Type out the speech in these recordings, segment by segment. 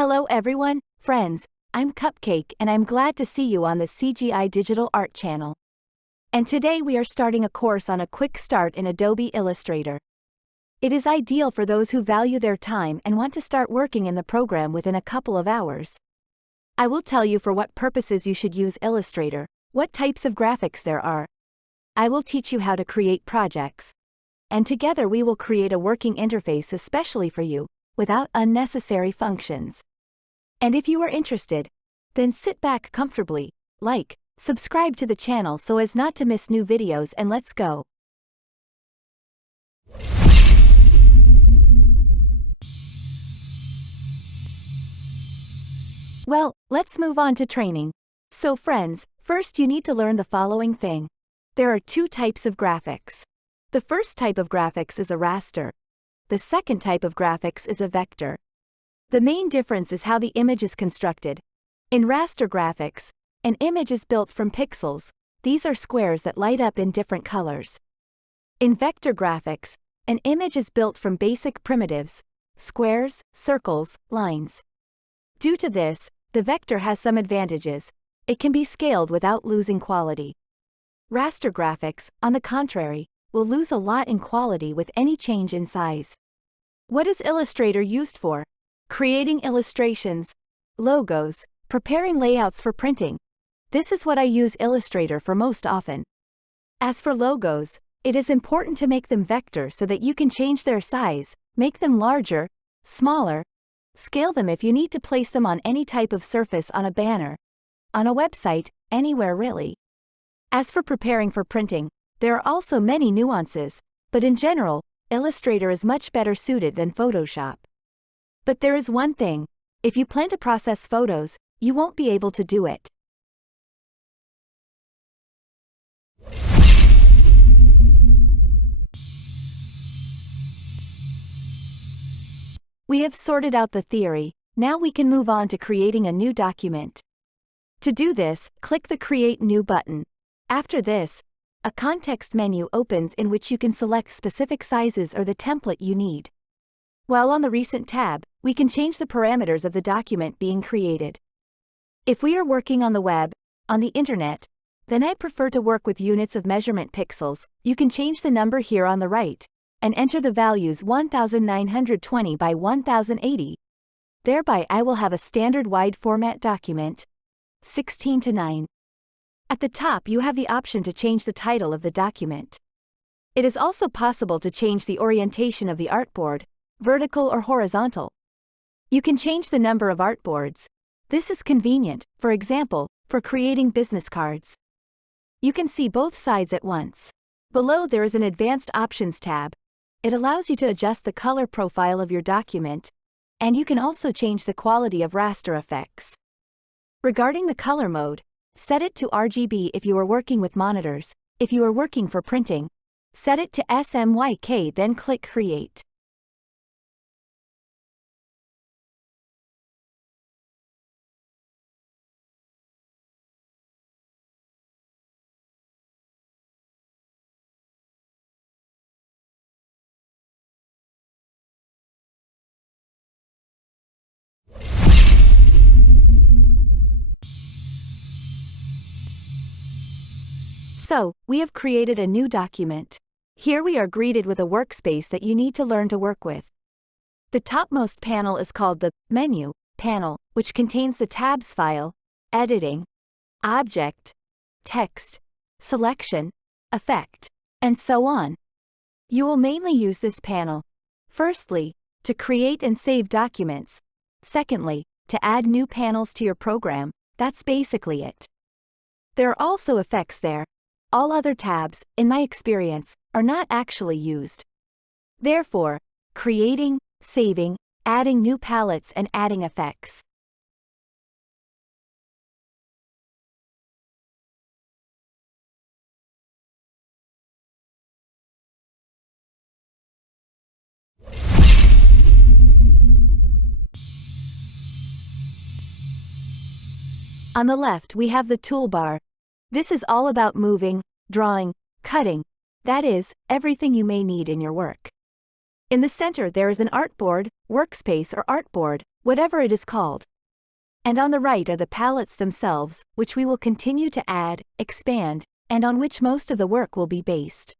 Hello everyone, friends, I'm Cupcake and I'm glad to see you on the CGI Digital Art channel. And today we are starting a course on a quick start in Adobe Illustrator. It is ideal for those who value their time and want to start working in the program within a couple of hours. I will tell you for what purposes you should use Illustrator, what types of graphics there are. I will teach you how to create projects. And together we will create a working interface especially for you, without unnecessary functions. And if you are interested, then sit back comfortably, subscribe to the channel so as not to miss new videos, and let's go. Well, let's move on to training. So friends, first you need to learn the following thing. There are two types of graphics. The first type of graphics is a raster. The second type of graphics is a vector. The main difference is how the image is constructed. In raster graphics, an image is built from pixels. These are squares that light up in different colors. In vector graphics, an image is built from basic primitives, squares, circles, lines. Due to this, the vector has some advantages. It can be scaled without losing quality. Raster graphics, on the contrary, will lose a lot in quality with any change in size. What is Illustrator used for? Creating illustrations, logos, preparing layouts for printing. This is what I use Illustrator for most often. As for logos, it is important to make them vector so that you can change their size, make them larger, smaller, scale them if you need to place them on any type of surface, on a banner, on a website, anywhere really. As for preparing for printing, there are also many nuances, but in general, Illustrator is much better suited than Photoshop. But there is one thing: if you plan to process photos, you won't be able to do it. We have sorted out the theory, now we can move on to creating a new document. To do this, click the Create New button. After this, a context menu opens in which you can select specific sizes or the template you need. While on the Recent tab, we can change the parameters of the document being created. If we are working on the web, on the internet, then I prefer to work with units of measurement pixels. You can change the number here on the right, and enter the values 1920 by 1080. Thereby I will have a standard wide format document, 16:9. At the top you have the option to change the title of the document. It is also possible to change the orientation of the artboard, vertical or horizontal. You can change the number of artboards. This is convenient, for example, for creating business cards. You can see both sides at once. Below there is an Advanced Options tab. It allows you to adjust the color profile of your document, and you can also change the quality of raster effects. Regarding the color mode, set it to RGB if you are working with monitors. If you are working for printing, set it to SMYK, then click Create. So, we have created a new document. Here we are greeted with a workspace that you need to learn to work with. The topmost panel is called the Menu panel, which contains the tabs File, Editing, Object, Text, Selection, Effect, and so on. You will mainly use this panel, firstly, to create and save documents. Secondly, to add new panels to your program. That's basically it. There are also effects there. All other tabs, in my experience, are not actually used. Therefore, creating, saving, adding new palettes and adding effects. On the left we have the toolbar. This is all about moving, drawing, cutting, that is, everything you may need in your work. In the center there is an artboard, workspace or artboard, whatever it is called. And on the right are the palettes themselves, which we will continue to add, expand, and on which most of the work will be based.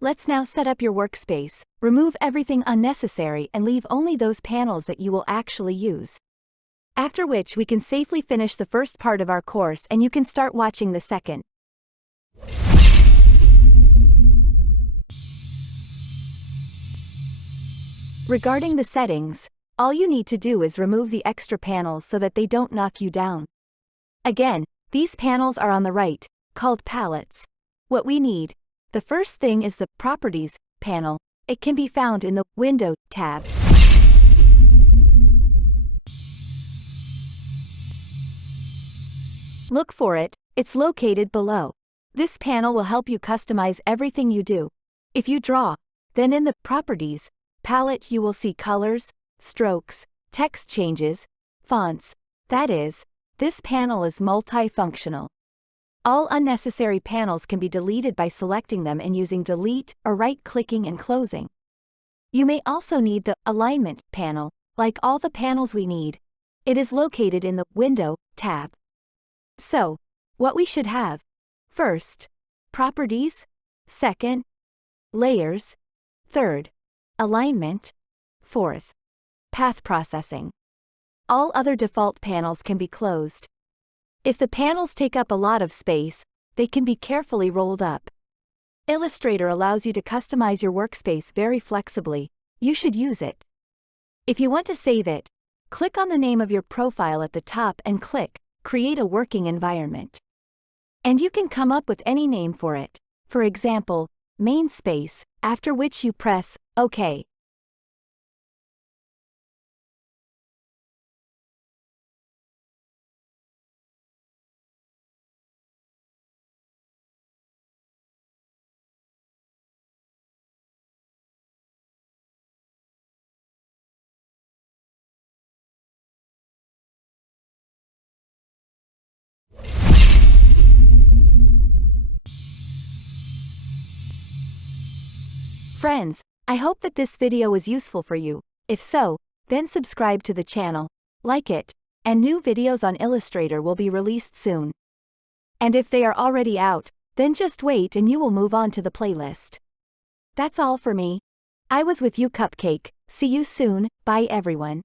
Let's now set up your workspace, remove everything unnecessary and leave only those panels that you will actually use. After which we can safely finish the first part of our course and you can start watching the second. Regarding the settings, all you need to do is remove the extra panels so that they don't knock you down. Again, these panels are on the right, called palettes. What we need, the first thing is the Properties panel. It can be found in the Window tab. Look for it, it's located below. This panel will help you customize everything you do. If you draw, then in the Properties palette you will see colors, strokes, text changes, fonts. That is, this panel is multifunctional. All unnecessary panels can be deleted by selecting them and using Delete or right-clicking and closing. You may also need the Alignment panel, like all the panels we need. It is located in the Window tab. So, what we should have: first, Properties, second, Layers, third, Alignment, fourth, Path Processing. All other default panels can be closed. If the panels take up a lot of space, they can be carefully rolled up. Illustrator allows you to customize your workspace very flexibly. You should use it. If you want to save it, click on the name of your profile at the top and click Create a Working Environment. And you can come up with any name for it, for example, Main Space, after which you press OK. Friends, I hope that this video was useful for you. If so, then subscribe to the channel, like it, and new videos on Illustrator will be released soon. And if they are already out, then just wait and you will move on to the playlist. That's all for me. I was with you, Cupcake. See you soon. Bye everyone.